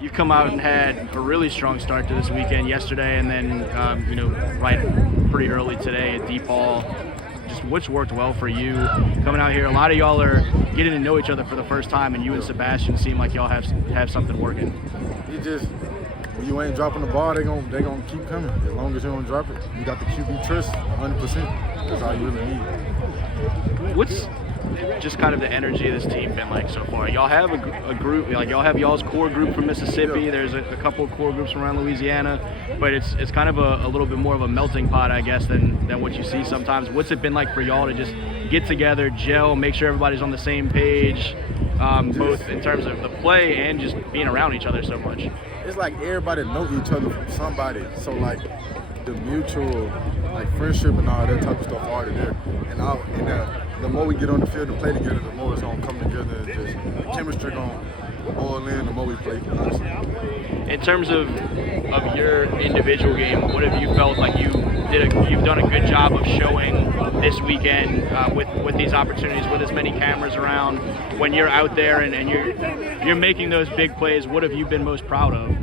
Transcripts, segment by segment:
You've come out and had a really strong start to this weekend yesterday, and then right pretty early today at deep ball. Just what's worked well for you coming out here? A lot of y'all are getting to know each other for the first time, and you and Sebastian seem like y'all have something working. When you ain't dropping the ball, they gonna keep coming. As long as you don't drop it, you got the QB trust 100%. That's all you really need. What's just kind of the energy of this team been like so far? Y'all have a group, like y'all have y'all's core group from Mississippi. Yeah. There's a couple of core groups from around Louisiana, but it's kind of a little bit more of a melting pot, I guess, than what you see sometimes. What's it been like for y'all to just get together, gel, make sure everybody's on the same page, both in terms of the play and just being around each other so much? It's like everybody know each other from somebody. So like the mutual friendship and all that type of stuff already there. The more we get on the field and play together, the more it's gonna come together, and just the chemistry gonna boil in the more we play. In terms of your individual game, what have you felt like you've done a good job of showing this weekend with these opportunities, with as many cameras around, when you're out there and you're making those big plays? What have you been most proud of?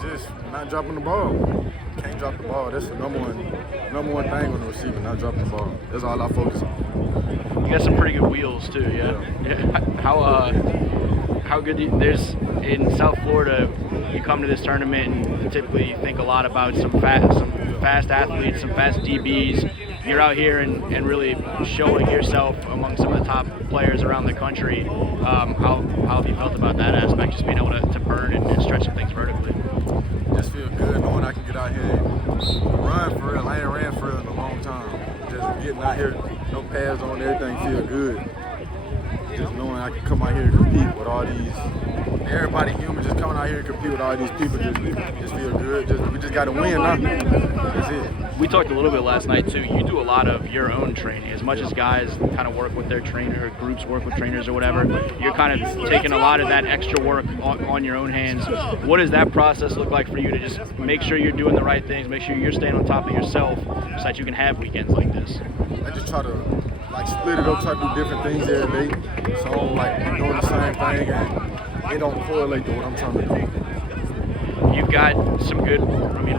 Just not dropping the ball. Can't drop the ball. That's the number one thing on the receiver, not dropping the ball. That's all I focus on. You got some pretty good wheels too, yeah. How good there's in South Florida? You come to this tournament and typically you think a lot about some fast athletes, some fast DBs. You're out here and really showing yourself among some of the top players around the country. How have you felt about that aspect, just being able to burn and stretch some things vertically? Just feel good knowing I can get out here and run for real. I ain't ran for real in a long time. Just getting out here, no pads on, everything feel good. Just knowing I can come out here and compete with all these, everybody human, just coming out here and compete with all these people just feel good. We just got to win now. That's it. We talked a little bit last night too. You do a lot of your own training. As much as guys kind of work with their trainer, or groups work with trainers or whatever, you're kind of taking a lot of that extra work on your own hands. What does that process look like for you to just make sure you're doing the right things, make sure you're staying on top of yourself so that you can have weekends like this? I just try to split it up, try to do different things every day. So I'm doing the same thing and it don't correlate to what I'm trying to do. You've got some good,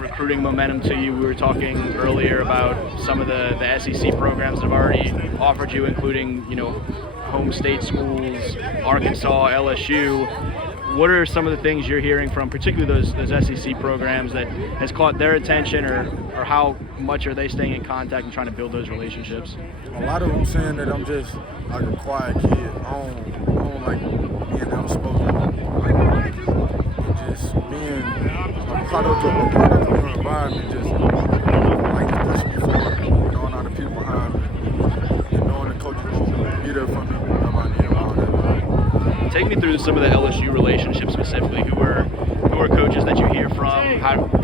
recruiting momentum to you. We were talking earlier about some of the SEC programs that have already offered you, including, home state schools, Arkansas, LSU. What are some of the things you're hearing from, particularly those SEC programs, that has caught their attention, or how much are they staying in contact and trying to build those relationships? A lot of them saying that I'm just like a quiet kid. I don't like being outspoken. Just being a product of your environment, just pushing me forward, knowing all the people behind me, and knowing the coach will be there for me when I need all that. Take me through some of the LSU relationships specifically. Who are coaches that you hear from?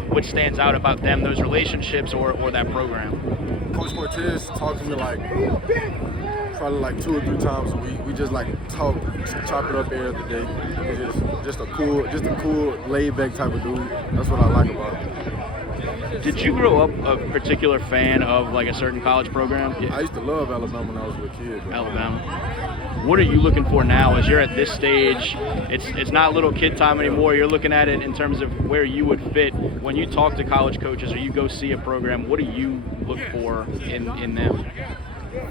What stands out about them, those relationships, or that program? Coach Cortez talks to me probably 2 or 3 times a week. We just talk, chop it up every other day. It's just a cool, laid-back type of dude. That's what I like about him. Did you grow up a particular fan of a certain college program? I used to love Alabama when I was a kid. Alabama. What are you looking for now as you're at this stage? It's not little kid time anymore. You're looking at it in terms of where you would fit. When you talk to college coaches or you go see a program, what do you look for in them?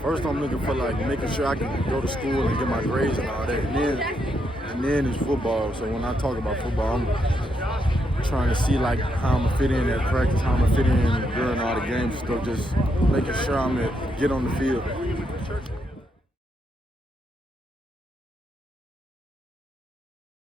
First, I'm looking for making sure I can go to school and get my grades and all that. And then it's football. So when I talk about football, I'm trying to see how I'm gonna fit in at practice, how I'm gonna fit in during all the games and stuff. Just making sure I'm get on the field.